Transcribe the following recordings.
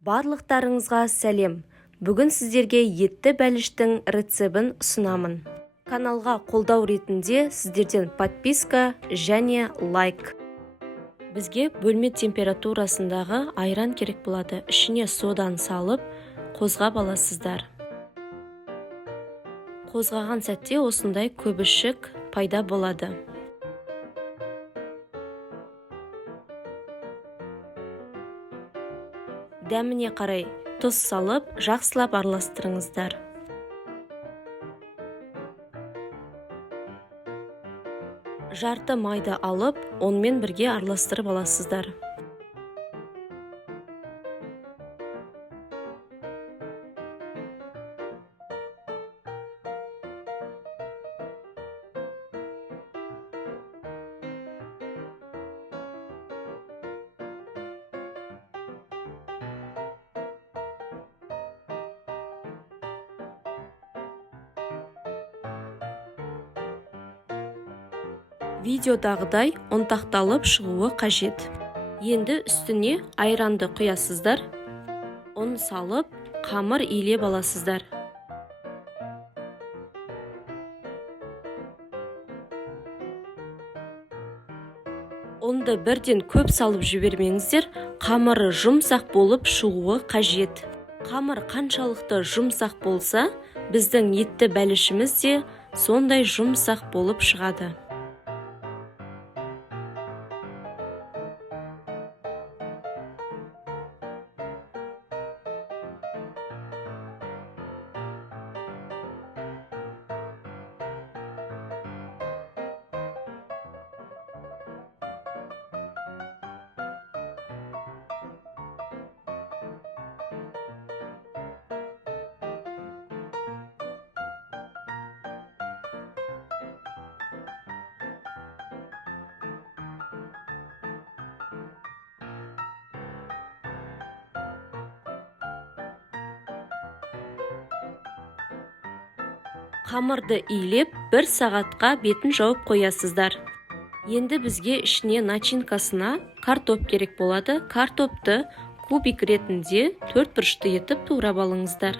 Барлықтарыңызға сәлем. Бүгін сіздерге етті бәліштің рецебін ұсынамын. Каналға қолдау ретінде сіздерден подписка және лайк. Бізге бөлме температурасындағы айран керек болады. Ішіне содан салып, қозғап аласыздар. Қозғаған сәтте осындай көбішік пайда болады. Дәміне қарай тұз салып, жақсылап араластырыңыздар. Жарты майды алып, онымен бірге араластырып аласыздар. Видеодағыдай ұнтақталып шығуы қажет. Енді үстіне айранды құясыздар. Ұн салып, қамыр илеп аласыздар. Ұнды бірден көп салып жібермеңіздер, қамыры жұмсақ болып шығуы қажет. Қамыр қаншалықты жұмсақ болса, біздің етті бәлішіміз де сондай жұмсақ болып шығады. Қамырды илеп, 1 сағатқа бетін жауып қоясыздар. Енді бізге ішіне начинкасына картоп керек болады. Картопты кубик ретінде 4 бұрышты етіп турап алыңыздар.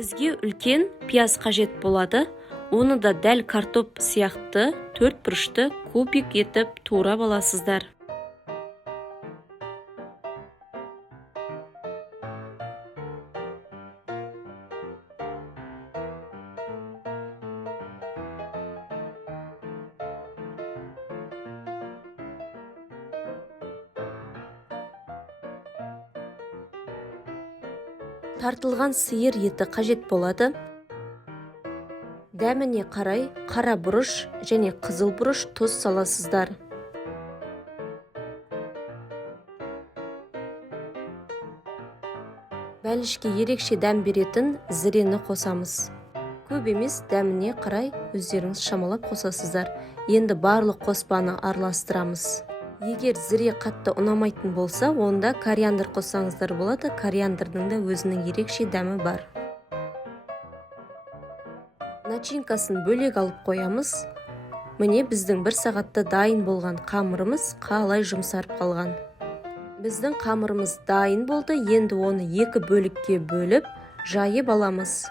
Бізге үлкен пияз қажет болады. Оны да дәл картоп сияқты 4 бұрышты кубик етіп турап аласыздар. Тартылған сиыр еті қажет болады. Дәміне қарай қара бұрыш және қызыл бұрыш тұз саласыздар. Бәлішке ерекше дәм беретін зірені қосамыз. Көп емес, дәміне қарай өздеріңіз шамалап қосасыздар. Енді барлық қоспаны араластырамыз. Егер зіре қатты ұнамайтын болса, онда кориандр қоссаңыздар болады. Кориандрдың да өзінің ерекше дәмі бар. Начинкасын бөлек алып қоямыз. Міне біздің 1 сағатта дайын болған қамырымыз қалай жұмсарып қалған. Біздің қамырымыз дайын болды. Енді оны 2 бөлікке бөліп, жайып аламыз.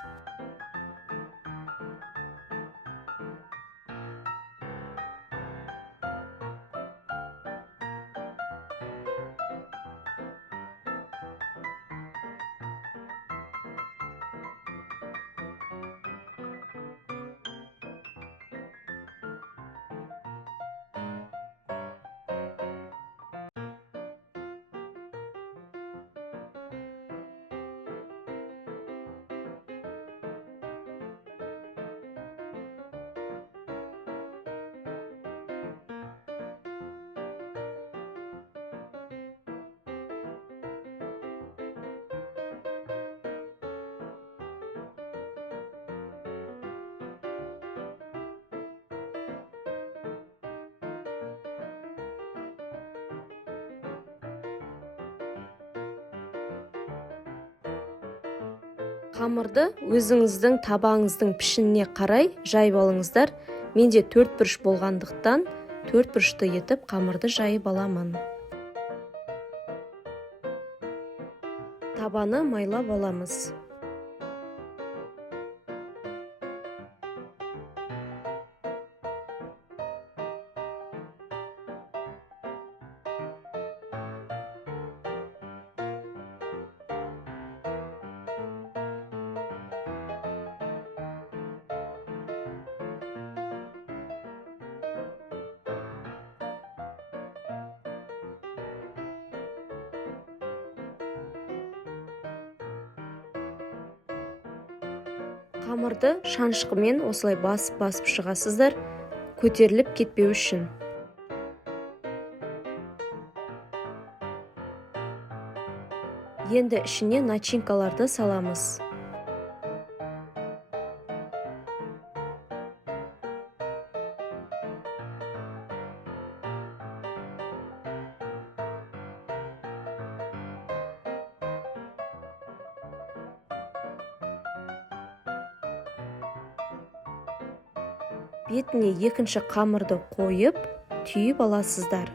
Қамырды өзіңіздің табаңыздың пішініне қарай жайып алыңыздар. Менде 4 бұрыш болғандықтан 4 бұрышты етіп қамырды жайып аламын. Табаны майлап аламыз. Қамырды шанышқымен осылай басып шығасыздар, көтеріліп кетпеу үшін. Енді ішіне начинкаларды саламыз. Бетіне екінші қамырды қойып, түйіп аласыздар.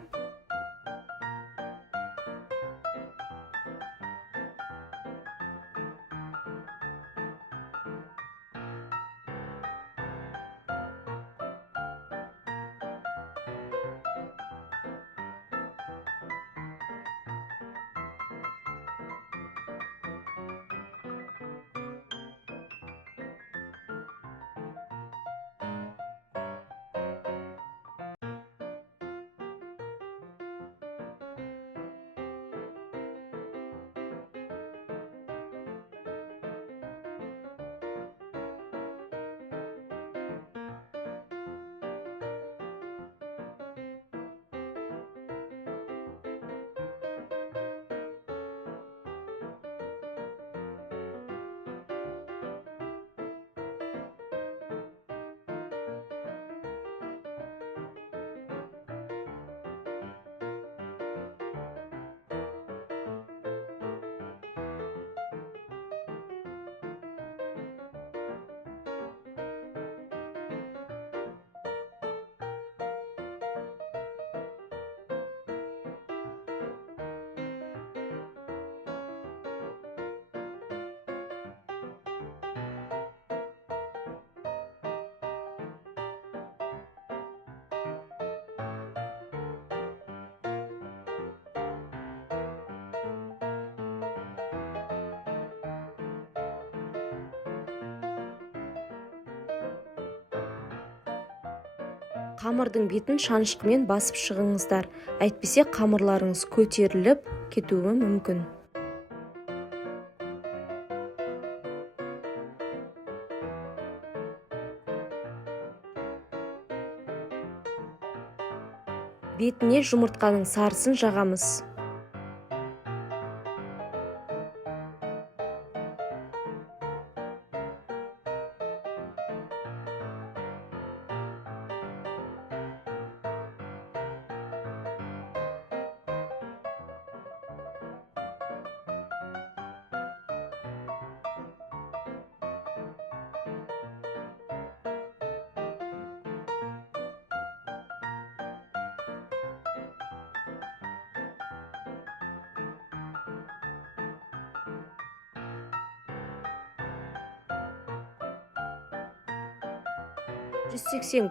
Қамырдың бетін шанышқымен басып шығыңыздар, әйтпесе қамырларыңыз көтеріліп кетуі мүмкін. Бетіне жұмыртқаның сарысын жағамыз.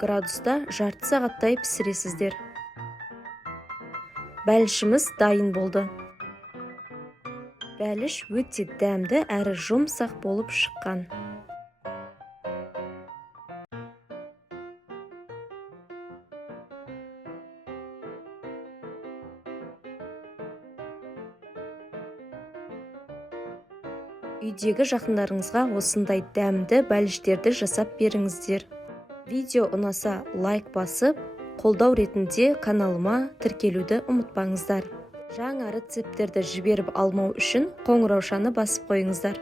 градуста жарты сағаттай пісіресіздер. Бәлішіміз дайын болды. Бәліш өте дәмді әрі жұмсақ болып шыққан. Үйдегі жақындарыңызға осындай дәмді бәліштерді жасап беріңіздер. Видео ұнаса лайк басып, қолдау ретінде каналыма тіркелуді ұмытпаңыздар. Жаңа рецепттерді жіберіп алмау үшін қоңыраушаны басып қойыңыздар.